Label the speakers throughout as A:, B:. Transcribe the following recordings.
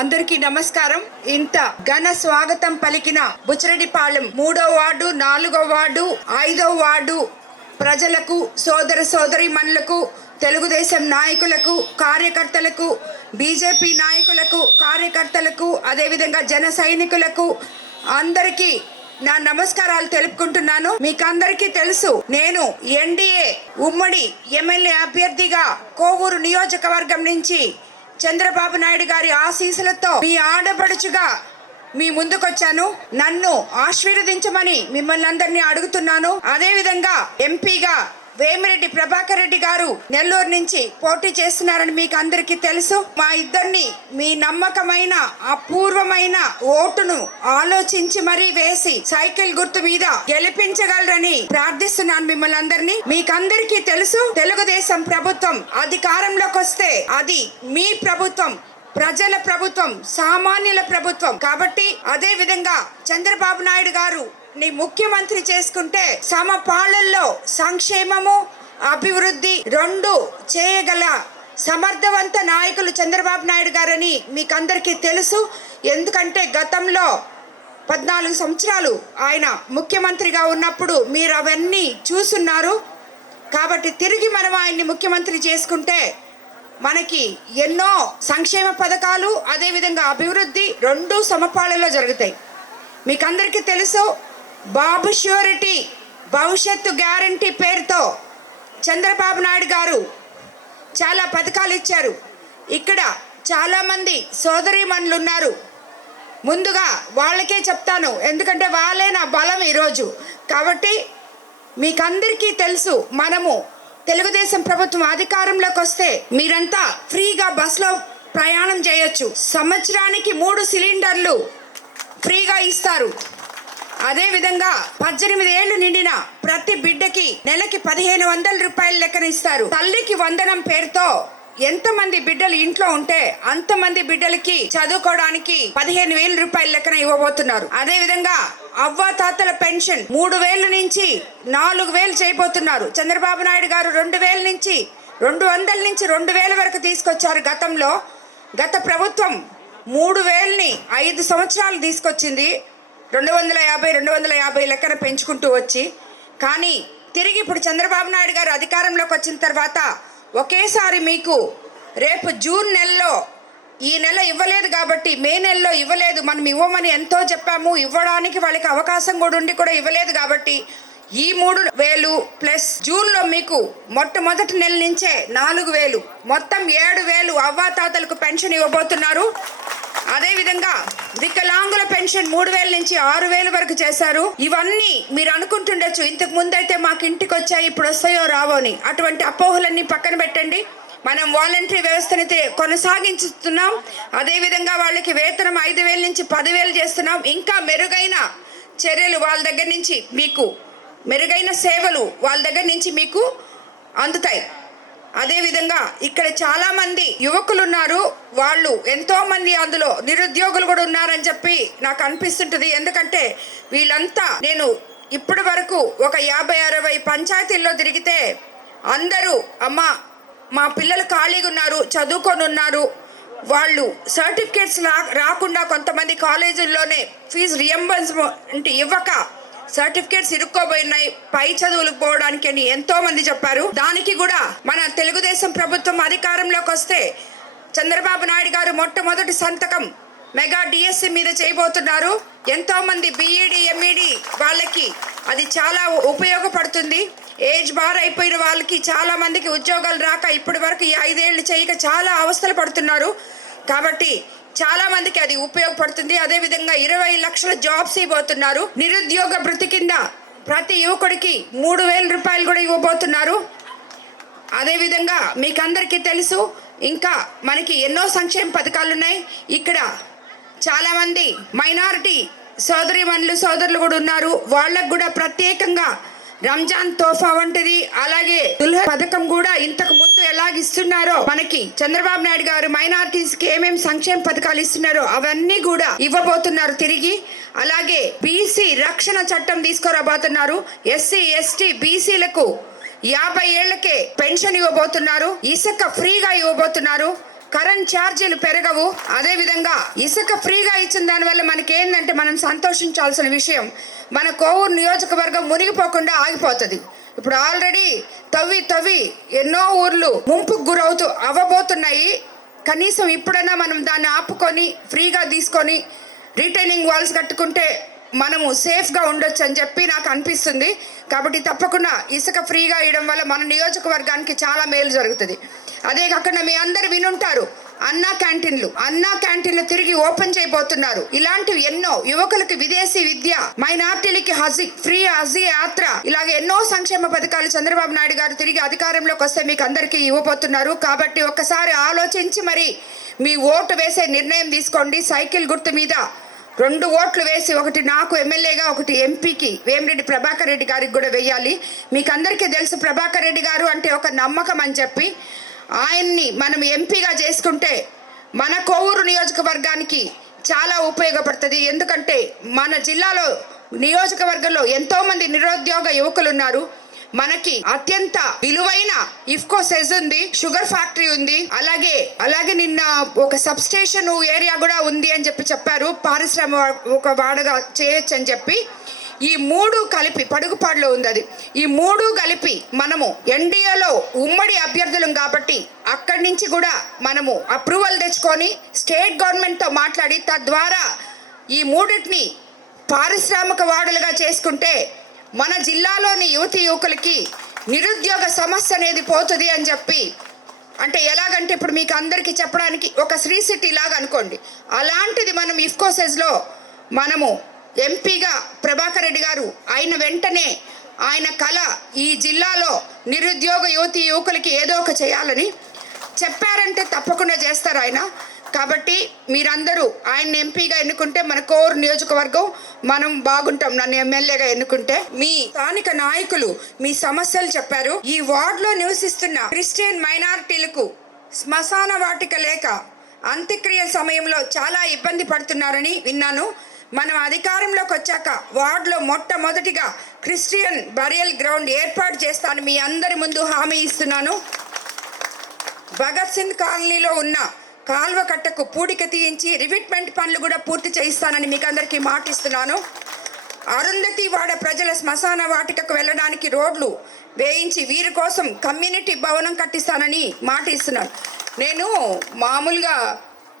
A: అందరికీ నమస్కారం. ఇంత ఘన స్వాగతం పలికిన బుచ్చిరెడ్డిపాలెం మూడో వార్డు నాలుగో వార్డు ఐదో వార్డు ప్రజలకు సోదర సోదరి మనులకు తెలుగుదేశం నాయకులకు కార్యకర్తలకు బీజేపీ నాయకులకు కార్యకర్తలకు అదేవిధంగా జన సైనికులకు అందరికీ నా నమస్కారాలు తెలుపుకుంటున్నాను. మీకందరికీ తెలుసు నేను ఎన్డీఏ ఉమ్మడి ఎమ్మెల్యే అభ్యర్థిగా కోవూరు నియోజకవర్గం నుంచి చంద్రబాబు నాయుడు గారి ఆశీస్సులతో మీ ఆడపడుచుగా మీ ముందుకొచ్చాను. నన్ను ఆశీర్వదించమని మిమ్మల్ని అందరినీ అడుగుతున్నాను. అదే విధంగా ఎంపీగా వేమిరెడ్డి ప్రభాకర్ రెడ్డి గారు నెల్లూరు నుంచి పోటీ చేస్తున్నారని మీకు అందరికీ తెలుసు. మా ఇద్దరిని మీ నమ్మకమైన అపూర్వమైన ఓటును ఆలోచించి మరీ వేసి సైకిల్ గుర్తు మీద గెలిపించగలరని ప్రార్థిస్తున్నాను మిమ్మల్ని అందరినీ. మీకందరికీ తెలుసు తెలుగుదేశం ప్రభుత్వం అధికారంలోకి వస్తే అది మీ ప్రభుత్వం ప్రజల ప్రభుత్వం సామాన్యుల ప్రభుత్వం. కాబట్టి అదే విధంగా చంద్రబాబు నాయుడు గారు ని ముఖ్యమంత్రి చేసుకుంటే సమపాలల్లో సంక్షేమము అభివృద్ధి రెండు చేయగల సమర్థవంత నాయకులు చంద్రబాబు నాయుడు గారని మీకు అందరికీ తెలుసు. ఎందుకంటే గతంలో పద్నాలుగు సంవత్సరాలు ఆయన ముఖ్యమంత్రిగా ఉన్నప్పుడు మీరు అవన్నీ చూసున్నారు. కాబట్టి తిరిగి మనం ఆయన్ని ముఖ్యమంత్రి చేసుకుంటే మనకి ఎన్నో సంక్షేమ పథకాలు అదేవిధంగా అభివృద్ధి రెండు సమపాలలో జరుగుతాయి. మీకు అందరికీ తెలుసు బాబు ష్యూరిటీ భవిష్యత్తు గ్యారంటీ పేరుతో చంద్రబాబు నాయుడు గారు చాలా పథకాలు ఇచ్చారు. ఇక్కడ చాలామంది సోదరీమణులు ఉన్నారు ముందుగా వాళ్ళకే చెప్తాను ఎందుకంటే వాళ్ళే నా బలం ఈరోజు. కాబట్టి మీకందరికీ తెలుసు మనము తెలుగుదేశం ప్రభుత్వం అధికారంలోకి వస్తే మీరంతా ఫ్రీగా బస్సులో ప్రయాణం చేయొచ్చు. సంవత్సరానికి మూడు సిలిండర్లు ఫ్రీగా ఇస్తారు. అదే విధంగా పద్దెనిమిది ఏళ్ళు నిండిన ప్రతి బిడ్డకి నెలకి పదిహేను వందల రూపాయల లెక్కన ఇస్తారు. తల్లికి వందనం పేరుతో ఎంతమంది బిడ్డలు ఇంట్లో ఉంటే అంతమంది బిడ్డలకి చదువుకోవడానికి పదిహేను వేల రూపాయల లెక్కన ఇవ్వబోతున్నారు. అదే విధంగా అవ్వ తాతల పెన్షన్ మూడు వేల నుంచి నాలుగు వేలు చేయబోతున్నారు. చంద్రబాబు నాయుడు గారు రెండు వేల నుంచి రెండు వందల నుంచి రెండు వేల వరకు తీసుకొచ్చారు గతంలో. గత ప్రభుత్వం మూడు వేలని ఐదు సంవత్సరాలు తీసుకొచ్చింది. రెండు వందల యాభై రెండు వందల యాభై లెక్కన పెంచుకుంటూ వచ్చి కానీ తిరిగి ఇప్పుడు చంద్రబాబు నాయుడు గారు అధికారంలోకి వచ్చిన తర్వాత ఒకేసారి మీకు రేపు జూన్ నెలలో ఈ నెల ఇవ్వలేదు కాబట్టి మే నెలలో ఇవ్వలేదు మనం ఇవ్వమని ఎంతో చెప్పాము ఇవ్వడానికి వాళ్ళకి అవకాశం కూడా ఉండి కూడా ఇవ్వలేదు కాబట్టి ఈ మూడు వేలు ప్లస్ జూన్లో మీకు మొట్టమొదటి నెల నుంచే నాలుగు వేలు మొత్తం ఏడు వేలు అవ్వాతాతలకు పెన్షన్ ఇవ్వబోతున్నారు. అదేవిధంగా వికలాంగుల పెన్షన్ మూడు వేల నుంచి ఆరు వేల వరకు చేశారు. ఇవన్నీ మీరు అనుకుంటుండొచ్చు. ఇంతకు ముందైతే మాకు ఇంటికి వచ్చాయి ఇప్పుడు వస్తాయో రావో అని. అటువంటి అపోహలన్నీ పక్కన పెట్టండి. మనం వాలంటరీ వ్యవస్థని కొనసాగించుతున్నాం. అదేవిధంగా వాళ్ళకి వేతనం ఐదు వేల నుంచి పదివేలు చేస్తున్నాం. ఇంకా మెరుగైన చర్యలు వాళ్ళ దగ్గర నుంచి మీకు మెరుగైన సేవలు వాళ్ళ దగ్గర నుంచి మీకు అందుతాయి. అదేవిధంగా ఇక్కడ చాలా మంది యువకులు ఉన్నారు వాళ్ళు ఎంతో మంది అందులో నిరుద్యోగులు కూడా ఉన్నారని చెప్పి నాకు అనిపిస్తుంటుంది. ఎందుకంటే వీళ్ళంతా నేను ఇప్పటి వరకు ఒక యాభై అరవై పంచాయతీల్లో తిరిగితే అందరూ అమ్మ మా పిల్లలు ఖాళీగా ఉన్నారు చదువుకొని ఉన్నారు. వాళ్ళు సర్టిఫికేట్స్ రా రాకుండా కొంతమంది కాలేజీల్లోనే ఫీజు రియంబర్స్మెంట్ ఇవ్వక సర్టిఫికేట్స్ ఇరుక్కోబోయినాయి. పై చదువులకు పోవడానికి అని ఎంతో మంది చెప్పారు. దానికి కూడా మన తెలుగుదేశం ప్రభుత్వం అధికారంలోకి వస్తే చంద్రబాబు నాయుడు గారు మొట్టమొదటి సంతకం మెగా డిఎస్సి మీద చేయబోతున్నారు. ఎంతో మంది బీఈడి ఎంఈడి వాళ్ళకి అది చాలా ఉపయోగపడుతుంది. ఏజ్ బార్ అయిపోయిన వాళ్ళకి చాలా మందికి ఉద్యోగాలు రాక ఇప్పటి వరకు ఈ ఐదేళ్ళు చేయక చాలా అవస్థలు పడుతున్నారు. కాబట్టి చాలా మందికి అది ఉపయోగపడుతుంది. అదే విధంగా ఇరవై లక్షల జాబ్స్ ఇవ్వబోతున్నారు. నిరుద్యోగ భృతి కింద ప్రతి యువకుడికి మూడు వేల రూపాయలు కూడా ఇవ్వబోతున్నారు. అదేవిధంగా మీకు అందరికీ తెలుసు ఇంకా మనకి ఎన్నో సంక్షేమ పథకాలు ఉన్నాయి. ఇక్కడ చాలామంది మైనారిటీ సోదరిమణులు సోదరులు కూడా ఉన్నారు. వాళ్ళకు కూడా ప్రత్యేకంగా రంజాన్ తోఫా వంటిది. అలాగే దుల్హ పథకం కూడా ఇంతకు ముందు ఎలాగ ఇస్తున్నారో మనకి చంద్రబాబు నాయుడు గారు మైనార్టీస్కి ఏమేమి సంక్షేమ పథకాలు ఇస్తున్నారో అవన్నీ కూడా ఇవ్వబోతున్నారు తిరిగి. అలాగే బీసీ రక్షణ చట్టం తీసుకురాబోతున్నారు. ఎస్సీ ఎస్టీ బీసీలకు యాభై ఏళ్ళకే పెన్షన్ ఇవ్వబోతున్నారు. ఇసుక ఫ్రీగా ఇవ్వబోతున్నారు. కరెంట్ ఛార్జీలు పెరగవు. అదే విధంగా ఇసుక ఫ్రీగా ఇచ్చిన దానివల్ల మనకి ఏంటంటే మనం సంతోషించాల్సిన విషయం. మన కోవూరు నియోజకవర్గం మునిగిపోకుండా ఆగిపోతుంది. ఇప్పుడు ఆల్రెడీ తవ్వి తవ్వి ఎన్నో ఊర్లు ముంపుకు గురవుతూ అవ్వబోతున్నాయి. కనీసం ఇప్పుడైనా మనం దాన్ని ఆపుకొని ఫ్రీగా తీసుకొని రిటైనింగ్ వాల్స్ కట్టుకుంటే మనము సేఫ్గా ఉండొచ్చు అని చెప్పి నాకు అనిపిస్తుంది. కాబట్టి తప్పకుండా ఇసుక ఫ్రీగా ఇవ్వడం వల్ల మన నియోజకవర్గానికి చాలా మేలు జరుగుతుంది. అదే కాకుండా మీ అందరు వినుంటారు అన్నా క్యాంటీన్లు అన్నా క్యాంటీన్లు తిరిగి ఓపెన్ చేయబోతున్నారు. ఇలాంటివి ఎన్నో. యువకులకు విదేశీ విద్య మైనార్టీలకి హజీ ఫ్రీ హజీ యాత్ర ఇలాగ ఎన్నో సంక్షేమ పథకాలు చంద్రబాబు నాయుడు గారు తిరిగి అధికారంలోకి వస్తే మీకు అందరికీ ఇవ్వబోతున్నారు. కాబట్టి ఒక్కసారి ఆలోచించి మరి మీ ఓటు వేసే నిర్ణయం తీసుకోండి. సైకిల్ గుర్తు మీద రెండు ఓట్లు వేసి ఒకటి నాకు ఎమ్మెల్యేగా ఒకటి ఎంపీకి వేమిరెడ్డి ప్రభాకర్ రెడ్డి గారికి కూడా వెయ్యాలి మీకు అందరికీ తెలుసు ప్రభాకర్ రెడ్డి గారు అంటే ఒక నమ్మకం అని చెప్పి ఆయన్ని మనం ఎంపీగా చేసుకుంటే మన కొవ్వూరు నియోజకవర్గానికి చాలా ఉపయోగపడుతుంది. ఎందుకంటే మన జిల్లాలో నియోజకవర్గంలో ఎంతోమంది నిరుద్యోగ యువకులు ఉన్నారు. మనకి అత్యంత విలువైన ఇఫ్కో సెజ్ ఉంది షుగర్ ఫ్యాక్టరీ ఉంది అలాగే అలాగే నిన్న ఒక సబ్ స్టేషన్ ఏరియా కూడా ఉంది అని చెప్పి చెప్పారు. పారిశ్రామిక ఒక వాడగా చేయొచ్చు అని చెప్పి ఈ మూడు కలిపి పడుగుపాడులో ఉంది అది ఈ మూడు కలిపి మనము ఎన్డీఏలో ఉమ్మడి అభ్యర్థులం కాబట్టి అక్కడి నుంచి కూడా మనము అప్రూవల్ తెచ్చుకొని స్టేట్ గవర్నమెంట్తో మాట్లాడి తద్వారా ఈ మూడింటిని పారిశ్రామిక వాడులుగా చేసుకుంటే మన జిల్లాలోని యువతి యువకులకి నిరుద్యోగ సమస్య అనేది పోతుంది అని చెప్పి అంటే ఎలాగంటే ఇప్పుడు మీకు అందరికీ చెప్పడానికి ఒక శ్రీ సిటీ లాగా అనుకోండి. అలాంటిది మనం ఇఫ్కోసెస్లో మనము ఎంపీగా ప్రభాకర్ రెడ్డి గారు అయిన వెంటనే ఆయన కళ ఈ జిల్లాలో నిరుద్యోగ యువతి యువకులకి ఏదో ఒక చేయాలని చెప్పారంటే తప్పకుండా చేస్తారు ఆయన. కాబట్టి మీరందరూ ఆయన ఎంపీగా ఎన్నుకుంటే మన కోర్ నియోజకవర్గం మనం బాగుంటాం. నన్ను ఎమ్మెల్యేగా ఎన్నుకుంటే మీ స్థానిక నాయకులు మీ సమస్యలు చెప్పారు. ఈ వార్డులో నివసిస్తున్న క్రిస్టియన్ మైనారిటీలకు శ్మశాన వాటిక లేక అంత్యక్రియ సమయంలో చాలా ఇబ్బంది పడుతున్నారని విన్నాను. మనం అధికారంలోకి వచ్చాక వార్డులో మొట్టమొదటిగా క్రిస్టియన్ బరియల్ గ్రౌండ్ ఏర్పాటు చేస్తాను మీ అందరి ముందు హామీ ఇస్తున్నాను. భగత్ సింగ్ కాలనీలో ఉన్న కాల్వ కట్టకు పూడిక తీయించి రివిట్మెంట్ పనులు కూడా పూర్తి చేయిస్తానని మీకు అందరికీ మాటిస్తున్నాను అరుంధతి వాడ ప్రజల శ్మశాన వాటికకు వెళ్ళడానికి రోడ్లు వేయించి వీరి కోసం కమ్యూనిటీ భవనం కట్టిస్తానని మాట ఇస్తున్నాను. నేను మామూలుగా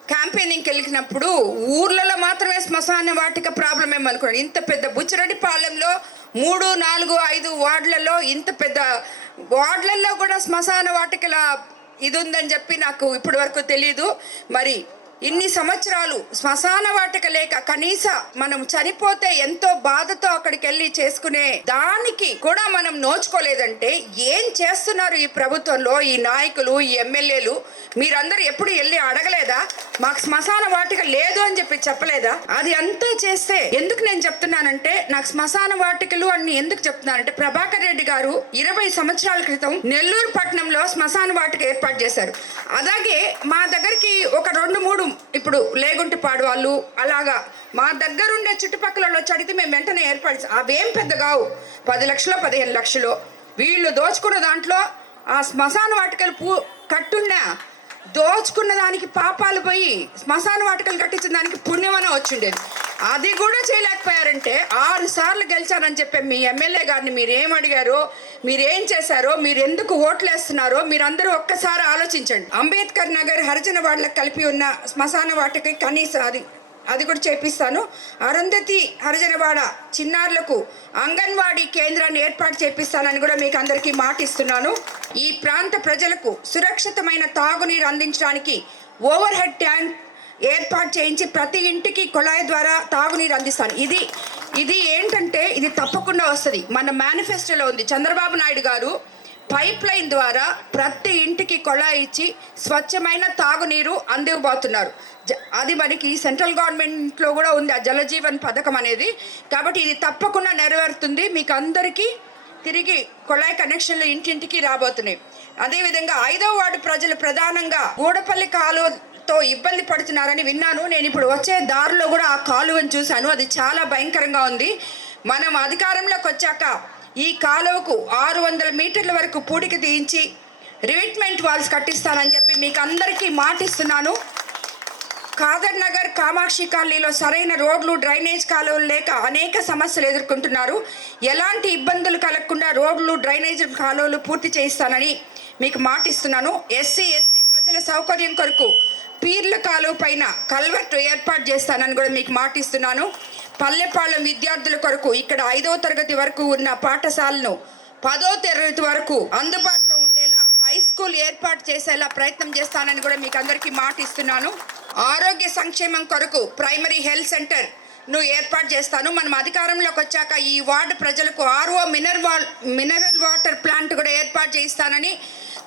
A: క్యాంపెయినింగ్కి వెళ్ళినప్పుడు ఊర్లలో మాత్రమే శ్మశాన వాటిక ప్రాబ్లం ఏమనుకున్నాను ఇంత పెద్ద బుచ్చిరెడ్డిపాలెంలో మూడు నాలుగు ఐదు వార్డులలో ఇంత పెద్ద వార్డులలో కూడా శ్మశాన వాటికల ఇది ఉందని చెప్పి నాకు ఇప్పటి వరకు తెలియదు మరి ఇన్ని సంవత్సరాలు శ్మశాన వాటిక లేక కనీస మనం చనిపోతే ఎంతో బాధతో అక్కడికి వెళ్ళి చేసుకునే దానికి కూడా మనం నోచుకోలేదంటే ఏం చేస్తున్నారు ఈ ప్రభుత్వంలో ఈ నాయకులు ఈ ఎమ్మెల్యేలు? మీరందరూ ఎప్పుడు వెళ్ళి అడగలేదా? మాకు శ్మశాన వాటిక లేదు అని చెప్పి చెప్పలేదా? అది అంతా చేస్తే ఎందుకు నేను చెప్తున్నానంటే నాకు శ్మశాన వాటికలు అని ఎందుకు చెప్తున్నానంటే ప్రభాకర్ రెడ్డి గారు ఇరవై సంవత్సరాల క్రితం నెల్లూరు పట్టణంలో శ్మశాన వాటిక ఏర్పాటు చేశారు. అలాగే మా దగ్గరికి ఒక రెండు మూడు ఇప్పుడు లేగుంటిపాడు వాళ్ళు అలాగా మా దగ్గరుండే చుట్టుపక్కల వచ్చి అడిగితే మేము వెంటనే ఏర్పాటు అవేం పెద్ద కావు. పది లక్షలు పదిహేను లక్షలు. వీళ్ళు దోచుకున్న దాంట్లో ఆ శ్మశాన వాటికలు పూ కట్టున్నా దోచుకున్న దానికి పాపాలు పోయి శ్మశాన వాటికలు కట్టించిన దానికి పుణ్యమనే వచ్చిండేది. అది కూడా చేయలేకపోయారంటే ఆరు సార్లు గెలిచారని చెప్పే మీ ఎమ్మెల్యే గారిని మీరు ఏం అడిగారో? మీరు ఏం చేశారో? మీరు ఎందుకు ఓట్లు వేస్తున్నారో మీరందరూ ఒక్కసారి ఆలోచించండి. అంబేద్కర్ నగర్ హరిజన వాళ్ళకి కలిపి ఉన్న శ్మశాన వాటికి కనీసం అది అది కూడా చేపిస్తాను. అరుంధతి హరిజనవాడ చిన్నారులకు అంగన్వాడీ కేంద్రాన్ని ఏర్పాటు చేపిస్తానని కూడా మీకు అందరికీ మాటిస్తున్నాను. ఈ ప్రాంత ప్రజలకు సురక్షితమైన తాగునీరు అందించడానికి ఓవర్ హెడ్ ట్యాంక్ ఏర్పాటు చేయించి ప్రతి ఇంటికి కుళాయి ద్వారా తాగునీరు అందిస్తాను. ఇది ఇది ఏంటంటే ఇది తప్పకుండా వస్తుంది. మన మేనిఫెస్టోలో ఉంది. చంద్రబాబు నాయుడు గారు పైప్ లైన్ ద్వారా ప్రతి ఇంటికి కుళాయి ఇచ్చి స్వచ్ఛమైన తాగునీరు అందివబోతున్నారు జ- అది మనకి సెంట్రల్ గవర్నమెంట్లో కూడా ఉంది. ఆ జలజీవన్ పథకం అనేది. కాబట్టి ఇది తప్పకుండా నెరవేరుతుంది. మీకు అందరికీ తిరిగి కుళాయి కనెక్షన్లు ఇంటింటికి రాబోతున్నాయి. అదేవిధంగా ఐదో వార్డు ప్రజలు ప్రధానంగా గూడపల్లి కాలువతో ఇబ్బంది పడుతున్నారని విన్నాను. నేను ఇప్పుడు వచ్చే దారిలో కూడా ఆ కాలువను చూశాను. అది చాలా భయంకరంగా ఉంది. మనం అధికారంలోకి వచ్చాక ఈ కాలువకు ఆరు వందల మీటర్ల వరకు పూడిక తీయించి రివిట్మెంట్ వాల్స్ కట్టిస్తానని చెప్పి మీకు అందరికీ మాటిస్తున్నాను. ఖాదర్ నగర్ కామాక్షి కాలనీలో సరైన రోడ్లు డ్రైనేజ్ కాలువలు లేక అనేక సమస్యలు ఎదుర్కొంటున్నారు. ఎలాంటి ఇబ్బందులు కలగకుండా రోడ్లు డ్రైనేజ్ కాలువలు పూర్తి చేయిస్తానని మీకు మాటిస్తున్నాను. ఎస్సీ ఎస్టీ ప్రజల సౌకర్యం కొరకు పీర్ల కాలువ పైన కల్వర్టు ఏర్పాటు చేస్తానని కూడా మీకు మాటిస్తున్నాను. పల్లెపాళెం విద్యార్థుల కొరకు ఇక్కడ ఐదవ తరగతి వరకు ఉన్న పాఠశాలను పదో తరగతి వరకు అందుబాటులో ఉండేలా హై స్కూల్ ఏర్పాటు చేసేలా ప్రయత్నం చేస్తానని కూడా మీకు అందరికీ మాటిస్తున్నాను. ఆరోగ్య సంక్షేమం కొరకు ప్రైమరీ హెల్త్ సెంటర్ను ఏర్పాటు చేస్తాను. మనం అధికారంలోకి వచ్చాక ఈ వార్డు ప్రజలకు ఆర్ఓ మినరల్ వా మినరల్ వాటర్ ప్లాంట్ కూడా ఏర్పాటు చేయిస్తానని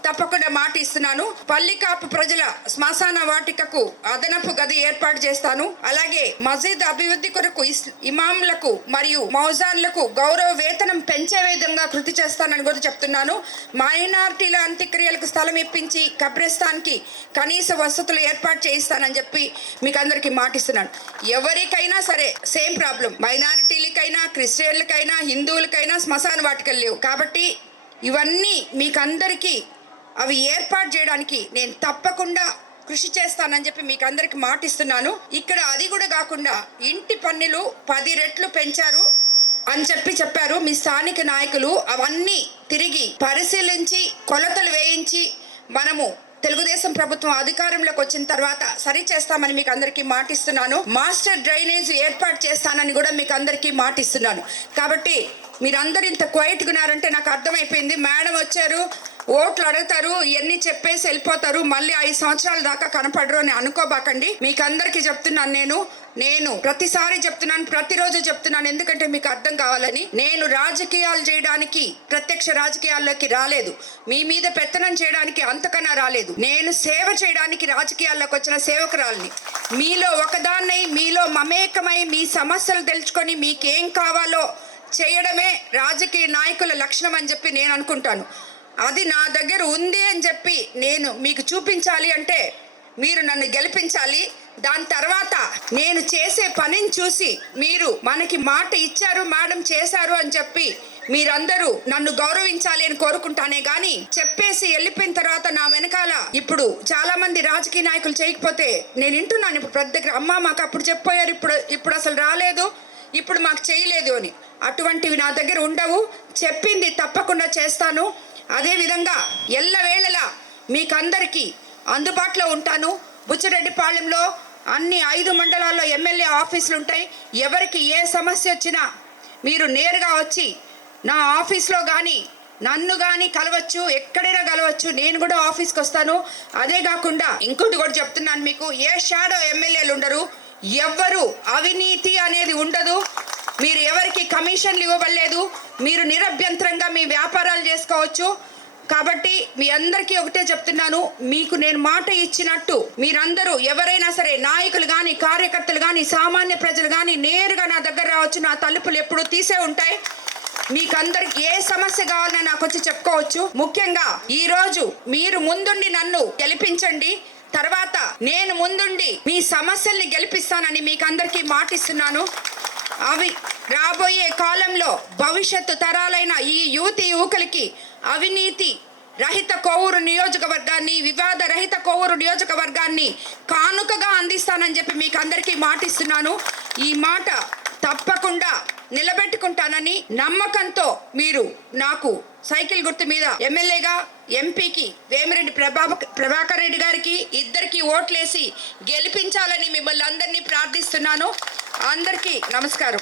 A: తప్పకుండా మాట ఇస్తున్నాను. పల్లికాపు ప్రజల శ్మశాన వాటికకు అదనపు గది ఏర్పాటు చేస్తాను. అలాగే మసీద్ అభివృద్ధి కొరకు ఇస్- ఇమాంలకు మరియు మౌజాన్లకు గౌరవ వేతనం పెంచే విధంగా కృతి చేస్తానని కూడా చెప్తున్నాను. మైనార్టీల అంత్యక్రియలకు స్థలం ఇప్పించి కబ్రిస్తాన్కి కనీస వసతులు ఏర్పాటు చేయిస్తానని చెప్పి మీకు అందరికీ మాటిస్తున్నాను ఎవరికైనా సరే సేమ్ ప్రాబ్లం. మైనారిటీలకైనా క్రిస్టియన్లకైనా హిందువులకైనా శ్మశాన వాటికలు లేవు. కాబట్టి ఇవన్నీ మీకందరికీ అవి ఏర్పాటు చేయడానికి నేను తప్పకుండా కృషి చేస్తానని చెప్పి మీకు అందరికి మాటిస్తున్నాను. ఇక్కడ అది కూడా కాకుండా ఇంటి పన్నులు పది రెట్లు పెంచారు అని చెప్పి చెప్పారు. మీ స్థానిక నాయకులు అవన్నీ తిరిగి పరిశీలించి కొలతలు వేయించి మనము తెలుగుదేశం ప్రభుత్వం అధికారంలోకి వచ్చిన తర్వాత సరి చేస్తామని మీకు అందరికీ మాటిస్తున్నాను. మాస్టర్ డ్రైనేజ్ ఏర్పాటు చేస్తానని కూడా మీకు అందరికీ మాటిస్తున్నాను. కాబట్టి మీరందరూ ఇంత క్వైట్గా ఉన్నారంటే నాకు అర్థమైపోయింది. మేడం వచ్చారు ఓట్లు అడుగుతారు ఇవన్నీ చెప్పేసి వెళ్ళిపోతారు మళ్ళీ ఐదు సంవత్సరాల దాకా కనపడరు అని అనుకోబాకండి. మీకు అందరికీ చెప్తున్నాను నేను నేను ప్రతిసారి చెప్తున్నాను ప్రతిరోజు చెప్తున్నాను ఎందుకంటే మీకు అర్థం కావాలని. నేను రాజకీయాలు చేయడానికి ప్రత్యక్ష రాజకీయాల్లోకి రాలేదు. మీ మీద పెత్తనం చేయడానికి అంతకన్నా రాలేదు. నేను సేవ చేయడానికి రాజకీయాల్లోకి వచ్చిన సేవకురాలని. మీలో ఒకదాన్నై మీలో మమేకమై మీ సమస్యలు తెలుసుకొని మీకేం కావాలో చేయడమే రాజకీయ నాయకుల లక్షణం అని చెప్పి నేను అనుకుంటాను. అది నా దగ్గర ఉంది అని చెప్పి నేను మీకు చూపించాలి అంటే మీరు నన్ను గెలిపించాలి. దాని తర్వాత నేను చేసే పనిని చూసి మీరు మనకి మాట ఇచ్చారు మేడం చేశారు అని చెప్పి మీరందరూ నన్ను గౌరవించాలి అని కోరుకుంటానే గాని చెప్పేసి వెళ్ళిపోయిన తర్వాత నా వెనకాల ఇప్పుడు చాలా మంది రాజకీయ నాయకులు చేయకపోతే నేను వింటున్నాను. ఇప్పుడు ప్రతి దగ్గర అమ్మ మాకు అప్పుడు చెప్పారు ఇప్పుడు ఇప్పుడు అసలు రాలేదు ఇప్పుడు మాకు చేయలేదు అని. అటువంటివి నా దగ్గర ఉండవు. చెప్పింది తప్పకుండా చేస్తాను. అదేవిధంగా ఎల్లవేళలా మీకందరికీ అందుబాటులో ఉంటాను. బుచ్చిరెడ్డిపాళెంలో అన్ని ఐదు మండలాల్లో ఎమ్మెల్యే ఆఫీసులు ఉంటాయి ఎవరికి ఏ సమస్య వచ్చినా మీరు నేరుగా వచ్చి నా ఆఫీస్లో కానీ నన్ను కానీ కలవచ్చు ఎక్కడైనా కలవచ్చు నేను కూడా ఆఫీస్కి వస్తాను అదే కాకుండా ఇంకోటి కూడా చెప్తున్నాను మీకు ఏ షాడో ఎమ్మెల్యేలు ఉండరు ఎవ్వరు అవినీతి అనేది ఉండదు. మీరు ఎవరికి కమిషన్లు ఇవ్వబడలేదు మీరు నిరభ్యంతరంగా మీ వ్యాపారాలు చేసుకోవచ్చు. కాబట్టి మీ అందరికీ ఒకటే చెప్తున్నాను మీకు నేను మాట ఇచ్చినట్టు మీరందరూ ఎవరైనా సరే నాయకులు కానీ కార్యకర్తలు కానీ సామాన్య ప్రజలు కానీ నేరుగా నా దగ్గర రావచ్చు నా తలుపులు ఎప్పుడూ తీసే ఉంటాయి. మీకు అందరికి ఏ సమస్య కావాలన్నా నాకు వచ్చి చెప్పుకోవచ్చు. ముఖ్యంగా ఈ రోజు మీరు ముందుండి నన్ను గెలిపించండి తర్వాత నేను ముందుండి మీ సమస్యల్ని గెలిపిస్తానని మీకు అందరికీ మాటిస్తున్నాను. అవి రాబోయే కాలంలో భవిష్యత్తు తరాలైన ఈ యువతి యువకులకి అవినీతి రహిత కోవూరు నియోజకవర్గాన్ని వివాద రహిత కోవూరు నియోజకవర్గాన్ని కానుకగా అందిస్తానని చెప్పి మీకు అందరికీ మాటిస్తున్నాను. ఈ మాట తప్పకుండా నిలబెట్టుకుంటానని నమ్మకంతో మీరు నాకు సైకిల్ గుర్తు మీద ఎమ్మెల్యేగా ఎంపీకి వేమిరెడ్డి ప్రభా ప్రభాకర్ రెడ్డి గారికి ఇద్దరికి ఓట్లేసి గెలిపించాలని మిమ్మల్ని అందరినీ ప్రార్థిస్తున్నాను. అందరికీ నమస్కారం.